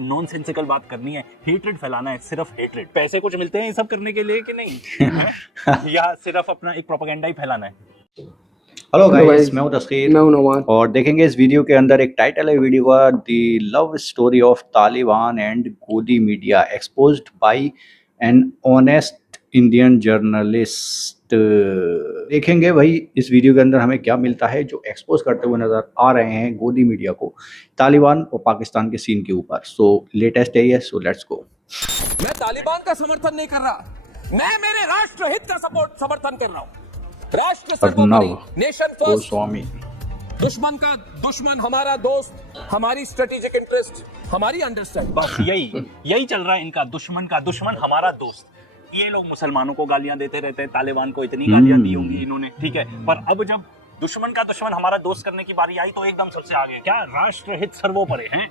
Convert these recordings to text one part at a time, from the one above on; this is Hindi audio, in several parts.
नॉनसेंसिकल बात करनी है, हेट्रेड फैलाना है, सिर्फ हेट्रेड। पैसे कुछ मिलते हैं ये सब करने के लिए कि नहीं? या सिर्फ अपना एक प्रोपेगेंडा ही फैलाना है? हेलो गाइस, मैं हूं तस्कीर और देखेंगे इस वीडियो के अंदर एक टाइटल है वीडियो का, the love story of Taliban and godi media exposed by an honest Indian journalist. देखेंगे भाई इस वीडियो के अंदर हमें क्या मिलता है जो एक्सपोज करते हुए नजर आ रहे हैं गोदी मीडिया को तालिबान और पाकिस्तान के सीन के ऊपर। सो लेटेस्ट है ये, सो लेट्स गो। मैं तालिबान का समर्थन नहीं कर रहा, मैं मेरे राष्ट्र हित का समर्थन कर रहा हूँ। राष्ट्र सर्वोपरि, नेशन फर्स्ट। स्वामी दुश्मन का दुश्मन हमारा दोस्त, हमारी स्ट्रेटेजिक इंटरेस्ट, हमारी अंडरस्टैंडिंग। बस यही चल रहा है इनका, दुश्मन का दुश्मन हमारा दोस्त। ये लोग मुसलमानों को गालियां देते रहते हैं, तालिबान को इतनी गालियां दी होंगी इन्होंने, ठीक है, पर अब जब दुश्मन का दुश्मन हमारा दोस्त करने की बारी आई तो एकदम सबसे आगे। क्या राष्ट्र हित सर्वोपरि है?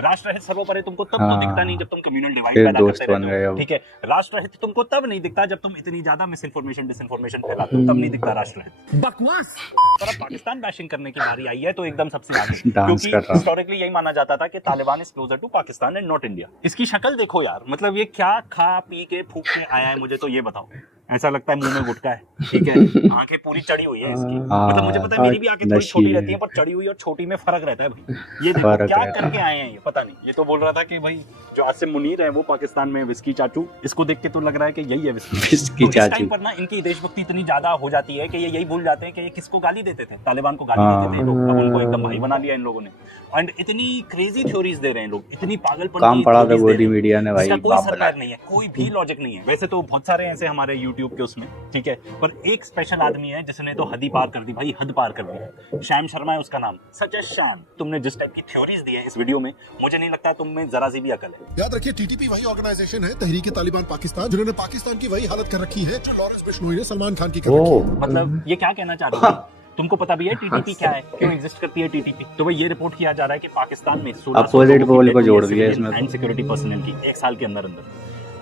राष्ट्र हित सर्वोपरि तुमको तब तो दिखता नहीं जब तुम कम्युनल डिवाइड पैदा करते रहते हो, ठीक है। राष्ट्र हित तुमको तब नहीं दिखता जब तुम इतनी ज्यादा मिस इन्फॉर्मेशन डिसइंफॉर्मेशन फैलाते हो, तब नहीं दिखता राष्ट्र हित। बकवास। पर अब पाकिस्तान बैशिंग करने की बारी आई है तो एकदम सबसे आगे, क्योंकि हिस्टोरिकली यही माना जाता था कि Taliban is closer to Pakistan and not India. इसकी शक्ल देखो यार, मतलब ये क्या खा पी के फूक के आया है, मुझे तो ये बताओ। ऐसा लगता है मुंह में गुटका है, ठीक है, आंखें पूरी चढ़ी हुई है इसकी। मतलब मुझे पता है मेरी भी आंखें थोड़ी छोटी रहती हैं, पर चढ़ी हुई और छोटी में फर्क रहता है भाई। ये देखो क्या करके आए हैं ये, पता नहीं। ये तो बोल रहा था कि भाई जो आसिम मुनीर है वो पाकिस्तान में विस्की चाचू, इसको देख के तो लग रहा है कि यही है विस्की चाचू। इस टाइम पर ना इनकी देशभक्ति इतनी ज्यादा हो जाती है कि ये यही भूल जाते हैं कि ये किसको गाली देते थे, तालिबान को गाली देते थे लोग। अब उनको एकदम भाई बना लिया इन लोगों ने, एंड इतनी क्रेजी थ्योरीज दे रहे हैं लोग, इतनी पागलपन काम पड़ा था गोदी मीडिया ने भाई। कोई सरकार नहीं है, कोई भी लॉजिक नहीं है। वैसे तो बहुत सारे ऐसे हमारे यूट्यूब के उसमें, ठीक है, पर एक स्पेशल आदमी है जिसने तो हद ही पार कर दी भाई, हद पार कर दी। श्याम शर्मा है उसका नाम, सच है श्याम। तुमने जिस टाइप की थ्योरीज दी है इस वीडियो में, मुझे नहीं लगता तुम में जरा सी भी अकल है। याद रखिए टीटीपी वही ऑर्गेनाइजेशन है, तहरीक तालिबान पाकिस्तान, जिन्होंने पाकिस्तान की वही हालत कर रखी है जो लॉरेंस बिश्नोई ने सलमान खान की कर रखी है। मतलब ये क्या कहना चाह रहे हो? तुमको पता भी है टीटीपी क्या है, क्यों एग्जिस्ट करती है टीटीपी? तो भाई ये रिपोर्ट किया जा रहा है कि पाकिस्तान में 16 अपोजिट पोल को जोड़ दिया इसमें एंड सिक्योरिटी पर्सनल की एक साल के अंदर।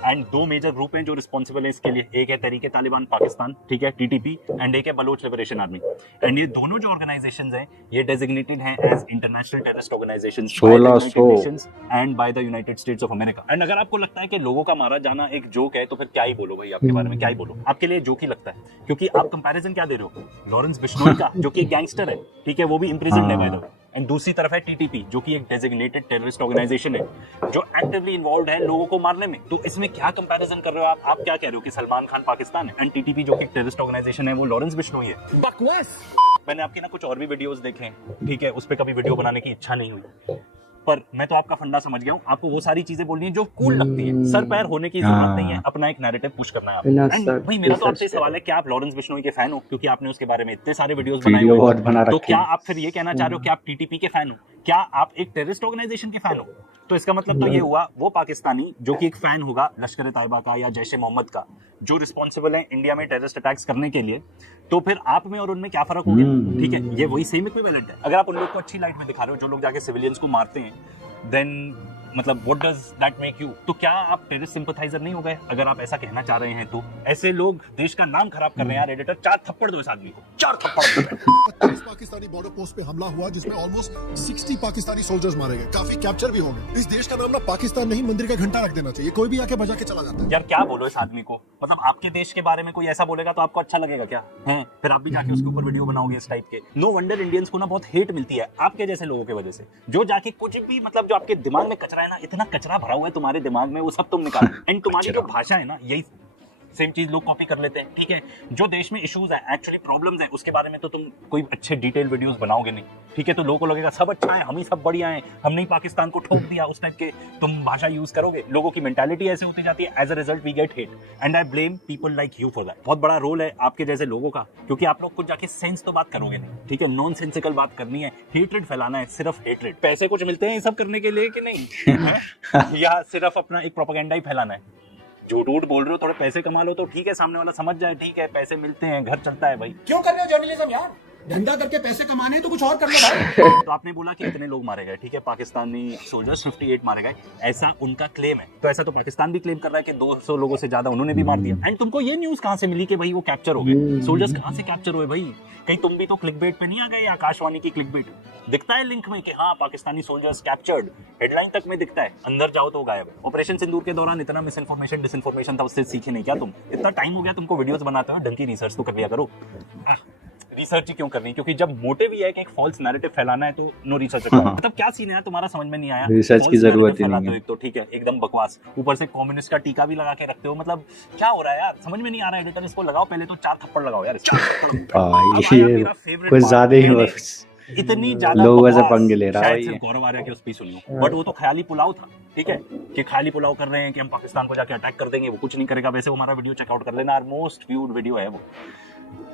एंड दो मेजर ग्रुप हैं जो रिस्पॉन्सिबल है इसके लिए। एक है तहरीक तालिबान पाकिस्तान, ठीक है, टीटीपी, एंड एक है बलोच लिबरेशन आर्मी। एंड ये दोनों जो ऑर्गेनाइजेशंस हैं ये डेजिग्नेटेड हैं as international terrorist organisations and by the United States of America. And अगर आपको लगता है कि लोगों का मारा जाना एक जोक है तो फिर क्या ही बोलो भाई, आपके बारे में क्या ही बोलो, आपके लिए जोक ही लगता है। क्योंकि आप कंपैरिजन क्या दे रहे हो? लॉरेंस बिश्नोई का, जो कि एक गैंगस्टर है, ठीक है, वो भी इम्प्रिजन्ड है बाय द वे, एंड दूसरी तरफ है टीटीपी जो कि एक डेजिग्नेटेड टेररिस्ट ऑर्गेनाइजेशन है जो एक्टिवली इन्वॉल्वड है लोगों को मारने में। तो इसमें क्या कंपैरिजन कर रहे हो आप क्या कह रहे हो कि सलमान खान पाकिस्तान है एंड टीटीपी जो कि टेररिस्ट ऑर्गेनाइजेशन है वो लॉरेंस बिश्नोई है? बकवास। मैंने आपके ना कुछ और भी वीडियोस देखे हैं, ठीक है, उस पर कभी वीडियो बनाने की इच्छा नहीं हुई, पर मैं तो आपका फंडा समझ गया हूँ। आपको वो सारी चीजें बोलनी है जो कूल लगती है, सर पैर होने की जरूरत नहीं है, अपना एक नैरेटिव पुश करना है आपको। भाई मेरा तो आपसे सवाल है कि आप लॉरेंस बिश्नोई के फैन हो, क्योंकि आपने उसके बारे में इतने सारे वीडियोस बनाए हुए हैं। तो क्या आप फिर ये कहना चाह रहे हो कि आप टीटीपी के फैन हो? क्या आप एक टेररिस्ट ऑर्गेनाइजेशन के फैन हो? तो इसका मतलब तो ये हुआ वो पाकिस्तानी जो कि एक फैन होगा लश्कर तैयबा का या जैश ए मोहम्मद का, जो रिस्पॉन्सिबल है इंडिया में टेररिस्ट अटैक्स करने के लिए, तो फिर आप में और उनमें क्या फर्क हो गया? ठीक है, ये वही सेम इक्विवेलेंट है। अगर आप उन लोग को अच्छी लाइट में दिखा रहे हो जो लोग जाके सिविलियंस को मारते हैं, देन मतलब what does that make you? तो क्या आप टेररिस्ट सिंपथाइजर नहीं हो गए अगर आप ऐसा कहना चाह रहे हैं? तो ऐसे लोग देश का नाम खराब कर रहे हैं यार। एडिटर 4 थप्पड़ दो इस आदमी को, 4 थप्पड़। 25 पाकिस्तानी बॉर्डर पोस्ट पे हमला हुआ जिसमें ऑलमोस्ट 60 पाकिस्तानी सोल्जर्स मारे गए, काफी कैप्चर भी हो गए। इस देश का नाम ना पाकिस्तान नहीं मंदिर का घंटा रख देना चाहिए, कोई भी आके बजा के चला जाता है। यार क्या बोलो इस आदमी को, मतलब आपके देश के बारे में कोई ऐसा बोलेगा तो आपको अच्छा लगेगा क्या? फिर आप भी जाके उसके ऊपर वीडियो बनाओगे इस टाइप के। नो वंडर इंडियंस को ना बहुत हेट मिलती है आपके जैसे लोगों की वजह से, जो जाके कुछ भी मतलब जो आपके दिमाग में कचरा है ना, इतना कचरा भरा हुआ है तुम्हारे दिमाग में, वो सब तुम निकालो। एंड तुम्हारी जो भाषा है ना, यही सेम चीज लोग कॉपी कर लेते हैं, ठीक है। जो देश में इश्यूज है, एक्चुअली प्रॉब्लम्स है, उसके बारे में तो तुम कोई अच्छे डिटेल वीडियोस बनाओगे नहीं, ठीक है। तो लोगों को लगेगा सब अच्छा है, हम ही सब बढ़िया हैं, हमने ही पाकिस्तान को ठोक दिया, उस टाइप के तुम भाषा यूज करोगे। लोगों की मेंटालिटी ऐसे होती जाती है, as a result we get hate and I blame people like you for that. बहुत बड़ा रोल है आपके जैसे लोगों का, क्योंकि आप लोग कुछ जाके सेंस तो बात करोगे नहीं, ठीक है। नॉन सेंसिकल बात करनी है, हेट्रेड फैलाना है, सिर्फ हेट्रेड। पैसे कुछ मिलते हैं ये सब करने के लिए कि नहीं? या सिर्फ अपना एक प्रोपेगेंडा ही फैलाना है? झूठ बोल रहे हो, थोड़े पैसे कमा लो तो ठीक है, सामने वाला समझ जाए, ठीक है पैसे मिलते हैं, घर चलता है भाई। क्यों कर रहे हो जर्नलिज्म यार? धंधा करके पैसे कमाने हैं तो कुछ और कर लो भाई। तो आपने बोला कि इतने लोग मारे गए, ठीक है, पाकिस्तानी सोल्जर्स 58 मारे गए, ऐसा उनका क्लेम है। तो ऐसा तो पाकिस्तान भी क्लेम कर रहा है कि 200 लोगों से ज्यादा उन्होंने भी मार दिया। एंड तुमको ये न्यूज कहां से मिली कि भाई वो कैप्चर हो गए? सोल्जर्स कहां से कैप्चर हुए भाई? कहीं तुम भी तो क्लिकबेट पे नहीं आ गए? आकाशवाणी की क्लिकबेट दिखता है लिंक में कि हाँ पाकिस्तानी सोल्जर्स कैप्चर्ड, हेडलाइन तक में दिखता है, अंदर जाओ तो गायब है। ऑपरेशन सिंदूर के दौरान इतना मिस इन्फॉर्मेशन डिसइन्फॉर्मेशन था, उससे सीखे नहीं क्या तुम? इतना टाइम हो गया तुमको वीडियोस बनाते हो, ढंग की रिसर्च तो कर लिया करो। रिसर्च ही क्यों करनी? क्योंकि जब मोटिव ही है कि एक फॉल्स नैरेटिव फैलाना है तो नो रिसर्च। मतलब क्या सीन है तुम्हारा, समझ में नहीं आया। रिसर्च की जरूरत ही नहीं है। एक तो ठीक है एकदम बकवास, ऊपर से कम्युनिस्ट का टीका भी लगा के रखते हो। मतलब क्या हो रहा है यार, समझ में नहीं आ रहा है। एडिटर इसको लगाओ पहले तो 4 थप्पड़ लगाओ यार, 4 थप्पड़। ये कुछ ज्यादा ही इतनी ज्यादा लोगों से पंगे ले रहा है ये। गौरव आर्या की उस पे सुनी हो, बट वो तो ख्याली पुलाव था, ठीक है, कि ख्याली पुलाव कर रहे हैं कि हम पाकिस्तान को जाके अटैक कर देंगे, वो कुछ नहीं करेगा। वैसे वो हमारा वीडियो चेकआउट कर लेना, मोस्ट व्यूड वीडियो है वो।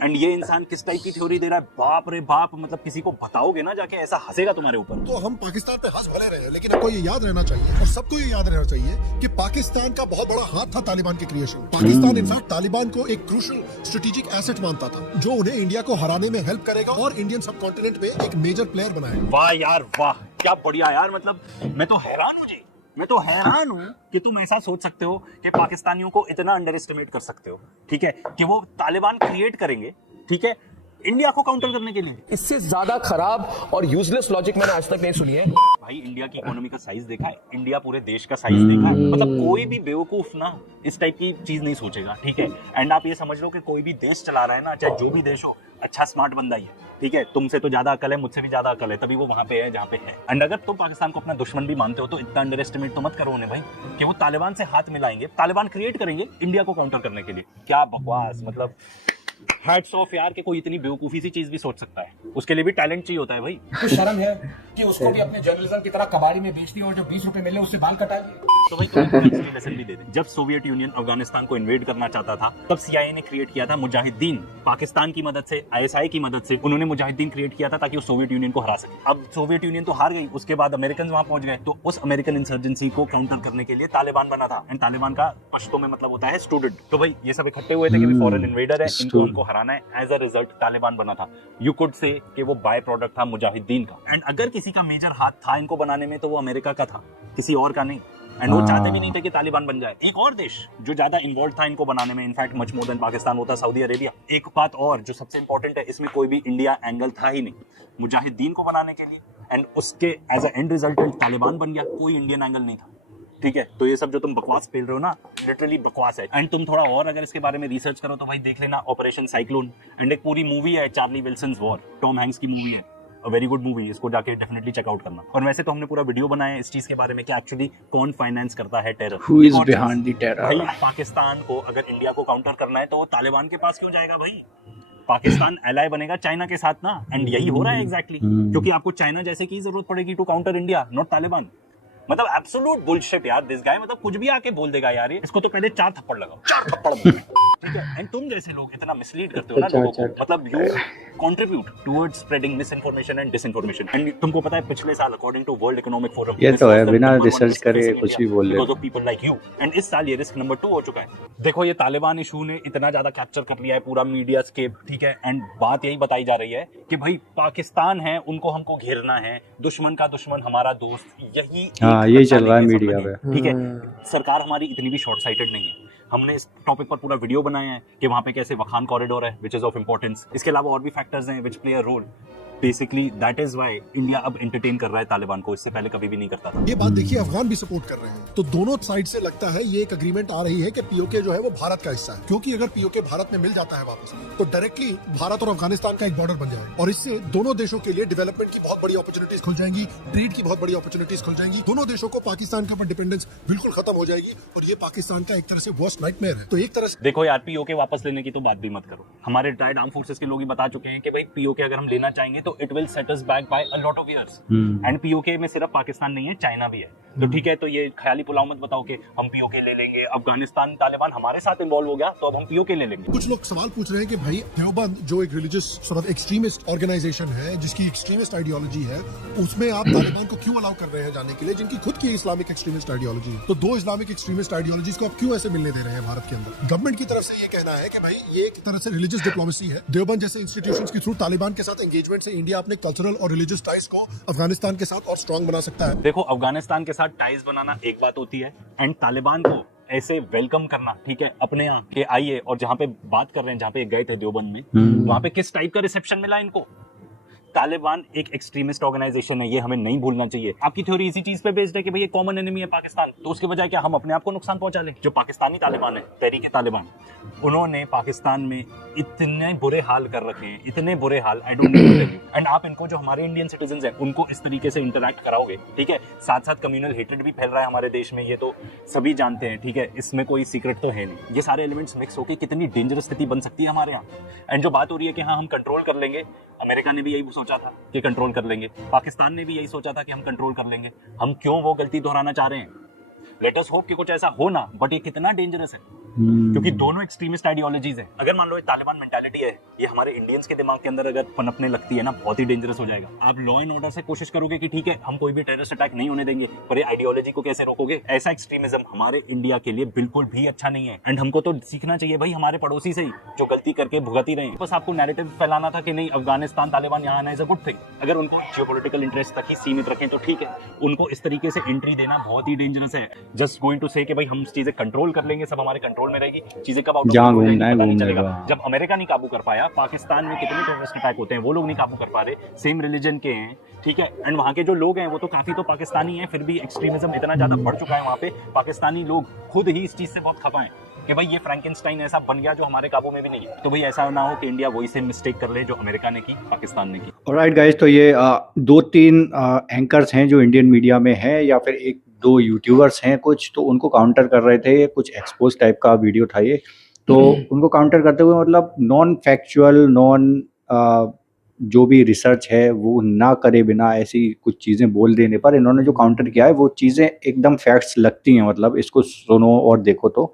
एंड ये इंसान किस टाइप की थ्योरी दे रहा है, बाप रे बाप। मतलब किसी को बताओगे ना जाके, ऐसा हंसेगा तुम्हारे ऊपर। तो हम पाकिस्तान पे हंस भले रहे हैं, लेकिन आपको ये याद रहना चाहिए और सबको ये याद रहना चाहिए कि पाकिस्तान का बहुत बड़ा हाथ था तालिबान के क्रिएशन। पाकिस्तान इनफैक्ट तालिबान को एक क्रूशियल स्ट्रेटेजिक एसेट मानता था, जो उन्हें इंडिया को हराने में हेल्प करेगा और इंडियन सब कॉन्टिनेंट में एक मेजर प्लेयर बनाएगा। वाह यार वाह, क्या बढ़िया यार। मतलब मैं तो हैरान हूँ जी, मैं तो हैरान हूँ कि तुम ऐसा सोच सकते हो कि पाकिस्तानियों को इतना अंडर एस्टिमेट कर सकते हो, ठीक है, कि वो तालिबान क्रिएट करेंगे, ठीक है, इंडिया को काउंटर करने के लिए। इससे ज्यादा खराब और यूजलेस लॉजिक मैंने आज तक नहीं सुनी है। भाई इंडिया की इकोनॉमी का साइज देखा है, इंडिया पूरे देश का साइज देखा है। मतलब कोई भी बेवकूफ ना इस टाइप की चीज नहीं सोचेगा, ठीक है। एंड आप ये समझ लो कि कोई भी देश चला रहा है ना, चाहे जो भी देश हो, अच्छा स्मार्ट बंदा ही है, ठीक है। तुमसे तो ज्यादा अकल है, मुझसे भी ज्यादा अकल है, तभी वो वहां पे है जहाँ पे है। एंड अगर तुम पाकिस्तान को अपना दुश्मन भी मानते हो तो इतना अंडर एस्टिमेट तो मत करो उन्हें भाई, कि वो तालिबान से हाथ मिलाएंगे, तालिबान क्रिएट करेंगे इंडिया को काउंटर करने के लिए। क्या बकवास। मतलब हैट्स ऑफ यार कि कोई इतनी बेवकूफी सी चीज भी सोच सकता है, उसके लिए भी टैलेंट चाहिए होता है भाई। कुछ शर्म है कि उसको भी अपने जर्नलिज्म की तरह कबाड़ी में बेच दिया और जो 20 रुपए मिले उससे बाल कटा लिए। तो भाई तुम्हें हिस्ट्री लेसन भी दे दे। जब सोवियत यूनियन अफगानिस्तान को इन्वेड करना चाहता था, तब सीआईए ने क्रिएट किया था मुजाहिदीन। पाकिस्तान की मदद से, आईएसआई की मदद से उन्होंने मुजाहिदीन क्रिएट किया था ताकि वो सोवियत यूनियन को हरा सके। अब सोवियत यूनियन तो हार गई, उसके बाद अमेरिकन वहां पहुंच गए, तो उस अमेरिकन इंसर्जेंसी को काउंटर करने के लिए तालिबान बना था। एंड तालिबान का पश्तो में मतलब होता है स्टूडेंट। तो भाई ये सब इकट्ठे हुए थे कि फॉरेन इन्वेडर है, इनको हमको हराना है। एज अ रिजल्ट तालिबान बना था। यू कुड से कि वो बाय प्रोडक्ट था मुजाहिदीन का। एंड अगर किसी का मेजर हाथ था इनको बनाने में तो वो अमेरिका का था, किसी और का नहीं। एंड वो चाहते भी नहीं थे कि तालिबान बन जाए। एक और देश जो ज्यादा इन्वॉल्व था इनको बनाने में, in fact much more than Pakistan, होता सऊदी अरेबिया। एक बात और जो सबसे इंपॉर्टेंट है, इसमें कोई भी इंडिया एंगल था ही नहीं मुजाहिदीन को बनाने के लिए। एंड उसके as a end resultant Taliban बन गया, कोई इंडियन एंगल नहीं था, ठीक है। तो ये सब जो तुम बकवास फैल रहे हो ना, लिटरली बकवास है। एंड तुम थोड़ा और अगर इसके बारे में रिसर्च करो तो भाई देख लेना ऑपरेशन साइक्लोन। एंड एक पूरी मूवी है Charlie Wilson's war, Tom Hanks की मूवी है, अ वेरी गुड मूवी, इसको जाके डेफिनेटली चेकआउट करना। और वैसे तो हमने पूरा वीडियो बनाया है इस चीज के बारे में कि एक्चुअली कौन फाइनेंस करता है terror, who is behind the terror. भाई पाकिस्तान को अगर इंडिया को काउंटर करना है तो वो तालिबान के पास क्यों जाएगा भाई? पाकिस्तान एलाय बनेगा चाइना के साथ ना। एंड यही हो रहा है एग्जैक्टली, क्योंकि आपको चाइना जैसे की जरूरत पड़ेगी to counter India, not Taliban. मतलब एब्सोल्यूट बुलशिट यार दिस गाय। मतलब कुछ भी आके बोल देगा यार, ये इसको तो पहले 4 थप्पड़ लगाओ, 4 थप्पड़ ठीक है। एंड तुम जैसे लोग इतना मिसलीड करते हो ना लोगों को, मतलब you contribute towards spreading misinformation and disinformation. And तुमको पता है पिछले साल according to World Economic Forum, ये तो है बिना रिसर्च करे कुछ भी बोल because of people like you. And इस साल ये रिस्क नंबर 2 हो चुका है। देखो ये तालिबान इशू ने इतना ज्यादा कैप्चर कर लिया है पूरा मीडिया स्केप, ठीक है। एंड बात यही बताई जा रही है कि भाई पाकिस्तान है, उनको हमको घेरना है, दुश्मन का दुश्मन हमारा दोस्त, यही चल रहा है मीडिया पे, ठीक है। सरकार हमारी इतनी भी शॉर्ट साइटेड नहीं है। हमने इस टॉपिक पर पूरा वीडियो बनाया है कि वहां पे कैसे वखान कॉरिडोर है विच इज ऑफ इंपॉर्टेंस। इसके अलावा और भी फैक्टर्स हैं which play a role. Basically that is why India अब एंटरटेन कर रहा है तालिबान को, इससे पहले कभी भी नहीं करता था। ये बात देखिए, अफगान भी सपोर्ट कर रहे हैं, तो दोनों साइड से लगता है ये एक एग्रीमेंट आ रही है कि पीओके जो है वो भारत का हिस्सा है। क्योंकि अगर पीओके भारत में मिल जाता है वापस, तो डायरेक्टली भारत और अफगानिस्तान का एक बॉर्डर बन जाएगा और इससे दोनों देशों के लिए डेवलपमेंट की बहुत बड़ी अपॉर्चुनिटीज खुल जाएंगी, ट्रेड की बहुत बड़ी अपॉर्चुनिटीज खुल जाएंगी। दोनों देशों को पाकिस्तान के ऊपर डिपेंडेंस बिल्कुल खत्म हो जाएगी और ये पाकिस्तान का एक तरह से वर्स्ट नाइटमेयर है। तो एक तरह से देखो यार, पीओके वापस लेने की तो बात भी मत करो। हमारे रिटायर्ड आर्म फोर्सेस के लोग ही बता चुके हैं कि भाई पीओके अगर हम लेना चाहेंगे तो it will set us back by a lot of years। And PoK में सिर्फ पाकिस्तान नहीं है, चाइना भी है। तो ठीक है, तो ये ख्याली पुलाव मत बताओ कि हम पीओके ले लेंगे, अफगानिस्तान तालिबान हमारे साथ इन्वॉल्व हो गया तो अब हम पीओके ले लेंगे। कुछ लोग सवाल पूछ रहे हैं कि भाई देवबंद जो एक religious sort of extremist organisation है, जिसकी एक्सट्रीमिस्ट आइडियोलॉजी है, उसमें आप तालिबान को क्यों अलाउ कर रहे हैं जाने के लिए, जिनकी खुद की इस्लामिक एक्सट्रीमिस्ट आइडियोलॉजी है। तो दो इस्लामिक एक्सट्रीमिस्ट आइडियोलॉजीज को आप क्यों ऐसे मिलने दे रहे हैं भारत के अंदर। गवर्नमेंट की तरफ से ये कहना है कि भाई ये एक तरह से रिलीजियस डिप्लोमेसी है। देवबंद जैसे इंस्टीट्यूशंस के थ्रू तालिबान के साथ एंगेजमेंट से इंडिया अपने कल्चरल और रिलीजियस टाइज को अफगानिस्तान के साथ और स्ट्रॉन्ग बना सकता है। देखो, अफगानिस्तान के साथ टाइज बनाना एक बात होती है, एंड तालिबान को ऐसे वेलकम करना, ठीक है, अपने यहाँ के आइए, और जहाँ पे बात कर रहे हैं, जहाँ पे गए थे देवबंद में, वहां पे किस टाइप का रिसेप्शन मिला इनको। तालिबान एक एक्सट्रीमिस्ट ऑर्गेनाइजेशन है, ये हमें नहीं भूलना चाहिए। आपकी थ्योरी इसी चीज पे बेस्ड है कि भाई ये कॉमन एनिमी है पाकिस्तान, तो उसके बजाय क्या हम अपने आप को नुकसान पहुंचा लें। जो पाकिस्तानी तालिबान है, तहरीक तालिबान, उन्होंने पाकिस्तान में इतने बुरे हाल कर रखे हैं, इतने बुरे हाल, I don't need to tell you. And आप इनको, जो हमारे इंडियन सिटीजन हैं, उनको इस तरीके से इंटरैक्ट कराओगे, ठीक है, साथ साथ कम्युनल हेट्रेड भी फैल रहा है हमारे देश में, ये तो सभी जानते हैं, ठीक है, इसमें कोई सीक्रेट तो है नहीं। ये सारे एलिमेंट्स मिक्स होकर कितनी डेंजरस स्थिति बन सकती है हमारे यहाँ। एंड जो बात हो रही है कि हाँ हम कंट्रोल कर लेंगे, अमेरिका ने भी यही सोचा था कि कंट्रोल कर लेंगे, पाकिस्तान ने भी यही सोचा था कि हम कंट्रोल कर लेंगे। हम क्यों वो गलती दोहराना चाह रहे हैं? लेट अस होप कि कुछ ऐसा हो ना, बट ये कितना डेंजरस है, क्योंकि दोनों एक्सट्रीमिस्ट आइडियोलॉजीज है। अगर मान लो ये तालिबान मेंटालिटी है, ये हमारे इंडियंस के दिमाग के अंदर अगर पनपने लगती है ना, बहुत ही डेंजरस हो जाएगा। आप लॉ एंड ऑर्डर से कोशिश करोगे कि ठीक है हम कोई भी टेररिस्ट अटैक नहीं होने देंगे, पर ये आइडियोलॉजी को कैसे रोकोगे? ऐसा एक्सट्रीमिज्म हमारे इंडिया के लिए बिल्कुल भी अच्छा नहीं है। एंड हमको तो सीखना चाहिए भाई हमारे पड़ोसी से ही, जो गलती करके भुगत ही रहे हैं। बस आपको नैरेटिव फैलाना था कि नहीं अफगानिस्तान तालिबान यहाँ आना इज अ गुड थिंग। अगर उनको जियोपॉलिटिकल इंटरेस्ट तक ही सीमित रखें तो ठीक है, उनको इस तरीके से एंट्री देना बहुत ही डेंजरस है। जस्ट गोइंग टू से कि भाई हम चीजें कंट्रोल कर लेंगे, सब हमारे कंट्रोल में रहेगी, चीजें कब आउट ऑफ कंट्रोल हो जाएंगी पता नहीं चलेगा। जब अमेरिका नहीं काबू कर पाया, पाकिस्तान में कितने टेररिस्ट अटैक होते हैं, वो लोग नहीं काबू कर पा रहे, सेम रिलीजन के हैं, ठीक है, एंड वहाँ के जो लोग हैं वो तो काफी तो पाकिस्तानी हैं, फिर भी एक्सट्रीमिज्म इतना ज्यादा बढ़ चुका है वहाँ पे, पाकिस्तानी लोग खुद ही इस चीज से बहुत खफा हैं कि भाई ये फ्रैंकेनस्टाइन ऐसा बन गया जो हमारे काबू में भी नहीं है। तो भाई ऐसा ना हो कि इंडिया वही से मिस्टेक कर ले जो अमेरिका ने की, पाकिस्तान ने की। ऑलराइट गाइस, तो ये 2-3 एंकर्स हैं जो इंडियन मीडिया में हैं, या फिर 1-2 यूट्यूबर्स हैं कुछ, तो उनको काउंटर कर रहे थे। कुछ एक्सपोज टाइप का वीडियो था ये, तो उनको काउंटर करते हुए मतलब नॉन फैक्चुअल, जो भी रिसर्च है वो ना करे बिना ऐसी कुछ चीज़ें बोल देने पर इन्होंने जो काउंटर किया है वो चीज़ें एकदम फैक्ट्स लगती हैं। मतलब इसको सुनो और देखो तो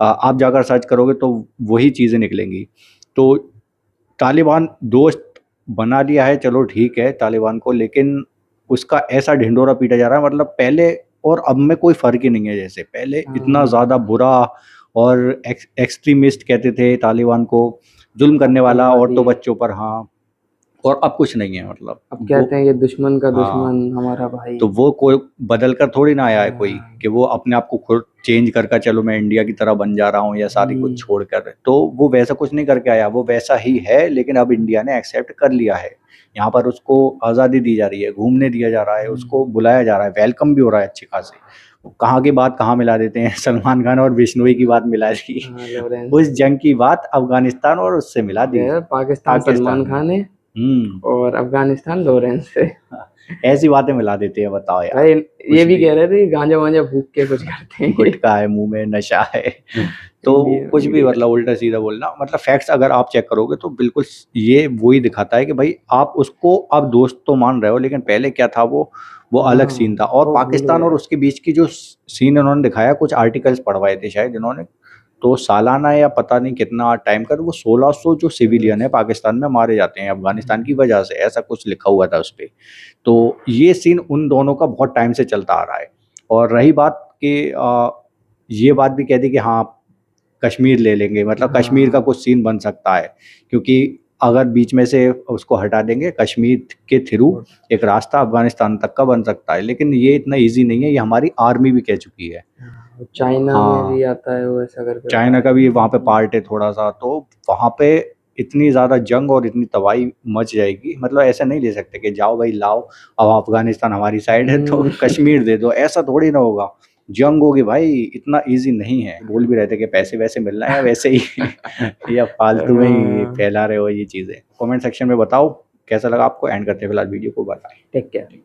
आप जाकर सर्च करोगे तो वही चीज़ें निकलेंगी। तो तालिबान दोस्त बना लिया है, चलो ठीक है तालिबान को, लेकिन उसका ऐसा ढिंढोरा पीटा जा रहा है, मतलब पहले और अब में कोई फ़र्क ही नहीं है। जैसे पहले इतना ज़्यादा बुरा और एक्सट्रीमिस्ट कहते थे तालिबान को, जुल्म करने वाला औरतों बच्चों पर, हाँ, और अब कुछ नहीं है। मतलब अब कहते हैं ये दुश्मन का दुश्मन हमारा भाई। तो वो कोई बदल कर थोड़ी ना आया है कोई कि वो अपने आप को खुद चेंज करके चलो मैं इंडिया की तरह बन जा रहा हूँ या सारी कुछ छोड़कर, तो वो वैसा कुछ नहीं करके आया, वो वैसा ही है, लेकिन अब इंडिया ने एक्सेप्ट कर लिया है। यहाँ पर उसको आज़ादी दी जा रही है, घूमने दिया जा रहा है, उसको बुलाया जा रहा है, वेलकम भी हो रहा है अच्छी खासी। कहाँ की बात कहाँ मिला देते हैं, सलमान खान और बिश्नोई की बात मिला दी, उस जंग की बात अफगानिस्तान और उससे मिला दी। पाकिस्तान सलमान खान है और अफगानिस्तान लॉरेंस है। ऐसी बातें मिला देते हैं, बताओ यार। भाई ये भी कह रहे थे गांजा वांजा फूक के कुछ करते हैं, गुटखा है मुंह में, नशा है, तो कुछ भी मतलब उल्टा सीधा बोलना। मतलब फैक्ट्स अगर आप चेक करोगे तो बिल्कुल ये वही दिखाता है कि भाई आप उसको आप दोस्त तो मान रहे हो, लेकिन पहले क्या था वो अलग सीन था। और पाकिस्तान और उसके बीच की जो सीन उन्होंने दिखाया, कुछ आर्टिकल्स पढ़वाए थे शायद इन्होंने, तो सालाना या पता नहीं कितना टाइम का, वो 1600 जो सिविलियन है पाकिस्तान में मारे जाते हैं अफगानिस्तान की वजह से, ऐसा कुछ लिखा हुआ था उस पर। तो ये सीन उन दोनों का बहुत टाइम से चलता आ रहा है। और रही बात कि ये बात भी कह दी कि हाँ कश्मीर ले लेंगे, मतलब कश्मीर का कुछ सीन बन सकता है, क्योंकि अगर बीच में से उसको हटा देंगे कश्मीर के थ्रू एक रास्ता अफगानिस्तान तक का बन सकता है, लेकिन ये इतना इजी नहीं है, ये हमारी आर्मी भी कह चुकी है। चाइना में भी आता है वो ऐसा करके, चाइना का भी वहाँ पे पार्ट है थोड़ा सा, तो वहाँ पे इतनी ज़्यादा जंग और इतनी तबाही मच जाएगी। मतलब ऐसा नहीं ले सकते कि जाओ भाई लाओ, अब अफगानिस्तान हमारी साइड है तो कश्मीर दे दो, ऐसा थोड़ी ना होगा, जंग होगी भाई, इतना इजी नहीं है। बोल भी रहे थे कि पैसे वैसे मिलना है वैसे ही या फालतू में ही फैला रहे हो ये चीज़ें। कमेंट सेक्शन में बताओ कैसा लगा आपको, एंड करते हैं फिलहाल वीडियो को, बाय। Take care.